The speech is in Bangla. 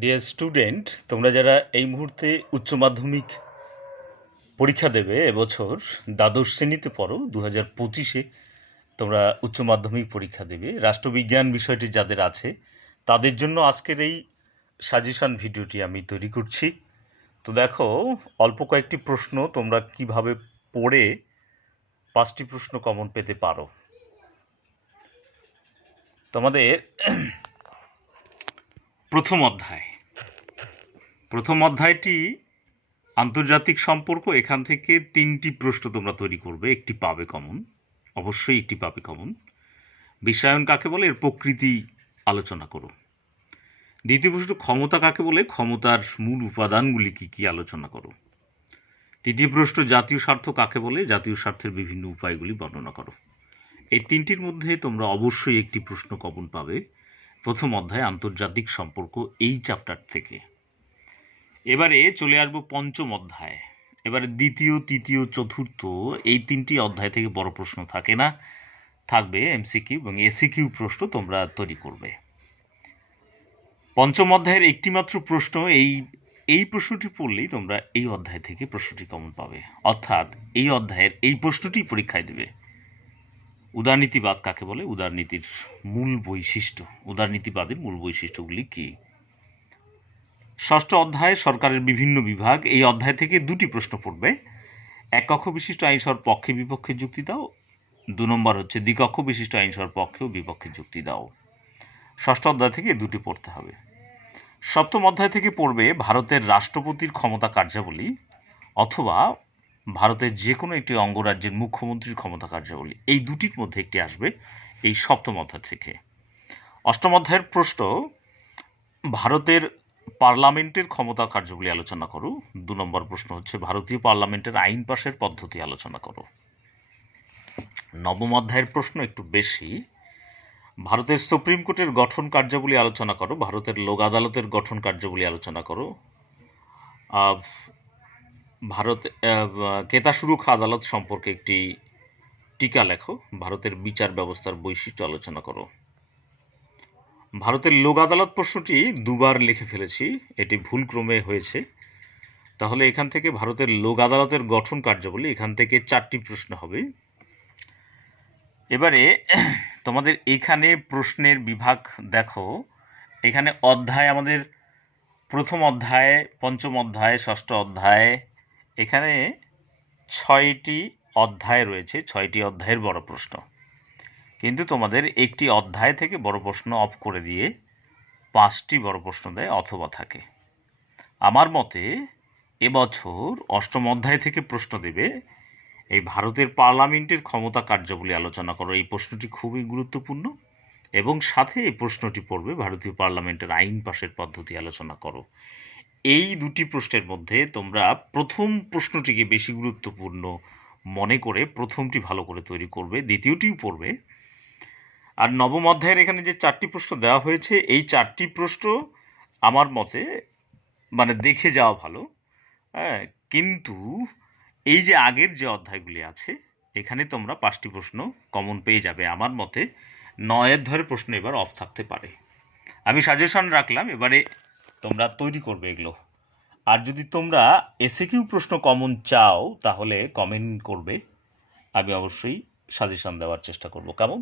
ডিয়ার স্টুডেন্ট, তোমরা যারা এই মুহূর্তে উচ্চ মাধ্যমিক পরীক্ষা দেবে এবছর দ্বাদশ শ্রেণীতে পড়ো, 2025-এ তোমরা উচ্চ মাধ্যমিক পরীক্ষা দেবে, রাষ্ট্রবিজ্ঞান বিষয়টি যাদের আছে তাদের জন্য আজকের এই সাজেশন ভিডিওটি আমি তৈরি করছি। তো দেখো, অল্প কয়েকটি প্রশ্ন তোমরা কিভাবে পড়ে 5টি প্রশ্ন কমন পেতে পারো। তোমাদের প্রথম অধ্যায়টি আন্তর্জাতিক সম্পর্ক। এখান থেকে 3টি প্রশ্ন তোমরা তৈরি করবে, একটি পাবে কমন, অবশ্যই একটি পাবে কমন। বিশ্বায়ন কাকে বলে, এর প্রকৃতি আলোচনা করো। দ্বিতীয় প্রশ্ন, ক্ষমতা কাকে বলে, ক্ষমতার মূল উপাদানগুলি কি কি আলোচনা করো। তৃতীয় প্রশ্ন, জাতীয় স্বার্থ কাকে বলে, জাতীয় স্বার্থের বিভিন্ন উপায়গুলি বর্ণনা করো। এই 3টির মধ্যে তোমরা অবশ্যই একটি প্রশ্ন কমন পাবে প্রথম অধ্যায় আন্তর্জাতিক সম্পর্ক এই চ্যাপ্টার থেকে। এবারে চলে আসবো পঞ্চম অধ্যায়। এবারে দ্বিতীয়, তৃতীয়, চতুর্থ এই 3টি অধ্যায় থেকে বড় প্রশ্ন থাকে না, থাকবে এমসিকিউ এবং এসিকিউ প্রশ্ন তোমরা তৈরি করবে। পঞ্চম অধ্যায়ের একটি মাত্র প্রশ্ন, এই প্রশ্নটি পড়লেই তোমরা এই অধ্যায় থেকে প্রশ্নটি কমন পাবে, অর্থাৎ এই অধ্যায়ের এই প্রশ্নটি পরীক্ষায় দেবে। উদারনীতিবাদ কাকে বলে, উদারনীতির মূল বৈশিষ্ট্য, উদারনীতিবাদের মূল বৈশিষ্ট্যগুলি কি। ষষ্ঠ অধ্যায় সরকারের বিভিন্ন বিভাগ, এই অধ্যায় থেকে 2টি প্রশ্ন পড়বে। এক কক্ষ বিশিষ্ট আইনসভার পক্ষে বিপক্ষে যুক্তি দাও। 2 নম্বর হচ্ছে দ্বিকক্ষ বিশিষ্ট আইনসভার পক্ষে ও বিপক্ষে যুক্তি দাও। ষষ্ঠ অধ্যায় থেকে 2টি পড়তে হবে। সপ্তম অধ্যায় থেকে পড়বে ভারতের রাষ্ট্রপতির ক্ষমতা কার্যাবলী, অথবা ভারতের যে কোনো একটি অঙ্গরাজ্যের মুখ্যমন্ত্রীর ক্ষমতা কার্যাবলী, এই 2টির মধ্যে একটি আসবে এই সপ্তম অধ্যায় থেকে। অষ্টম অধ্যায়ের প্রশ্ন, ভারতের পার্লামেন্টের ক্ষমতা কার্যাবলী আলোচনা করো। 2 নম্বর প্রশ্ন হচ্ছে ভারতীয় পার্লামেন্টের আইন পাশের পদ্ধতি আলোচনা করো। নবম অধ্যায়ের প্রশ্ন একটু বেশি, ভারতের সুপ্রিম কোর্টের গঠন কার্যাবলী আলোচনা করো, ভারতের লোক আদালতের গঠন কার্যাবলী আলোচনা করো। ভারত ক্রেতা সুরক্ষা আদালত সম্পর্কে একটি টিকা লেখো, ভারতের বিচার ব্যবস্থার বৈশিষ্ট্য আলোচনা করো। ভারতের লোক আদালত প্রশ্নটি 2বার লিখে ফেলেছি, এটি ভুলক্রমে হয়েছে, তাহলে এখান থেকে ভারতের লোক আদালতের গঠন কার্যাবলী, এখান থেকে 4টি প্রশ্ন হবে। এবারে তোমাদের এখানে প্রশ্নের বিভাগ দেখো, এখানে অধ্যায় আমাদের প্রথম অধ্যায়, পঞ্চম অধ্যায়, ষষ্ঠ অধ্যায়, এখানে 6টি অধ্যায় রয়েছে, 6টি অধ্যায়ের বড় প্রশ্ন, কিন্তু তোমাদের একটি অধ্যায় থেকে বড় প্রশ্ন অফ করে দিয়ে 5টি বড় প্রশ্ন দেয় অথবা থাকে। আমার মতে এবছর অষ্টম অধ্যায় থেকে প্রশ্ন দেবে এই ভারতের পার্লামেন্টের ক্ষমতা কার্যাবলী আলোচনা করো, এই প্রশ্নটি খুবই গুরুত্বপূর্ণ, এবং সাথে এই প্রশ্নটি পড়বে ভারতীয় পার্লামেন্টের আইন পাশের পদ্ধতি আলোচনা করো। এই 2টি প্রশ্নের মধ্যে তোমরা প্রথম প্রশ্নটিকে বেশি গুরুত্বপূর্ণ মনে করে প্রথমটি ভালো করে তৈরি করবে, দ্বিতীয়টিও পড়বে। আর নবম অধ্যায়ের এখানে যে 4টি প্রশ্ন দেওয়া হয়েছে, এই 4টি প্রশ্ন আমার মতে মানে দেখে যাওয়া ভালো, হ্যাঁ, কিন্তু এই যে আগের যে অধ্যায়গুলি আছে এখানে তোমরা 5টি প্রশ্ন কমন পেয়ে যাবে। আমার মতে 9 ধরে প্রশ্ন এবার অফ থাকতে পারে, আমি সাজেশন রাখলাম, এবারে তোমরা তৈরি করবে এগুলো। আর যদি তোমরা এসএকিউ প্রশ্ন কমন চাও তাহলে কমেন্ট করবে, আমি অবশ্যই সাজেশন দেওয়ার চেষ্টা করব। কেমন?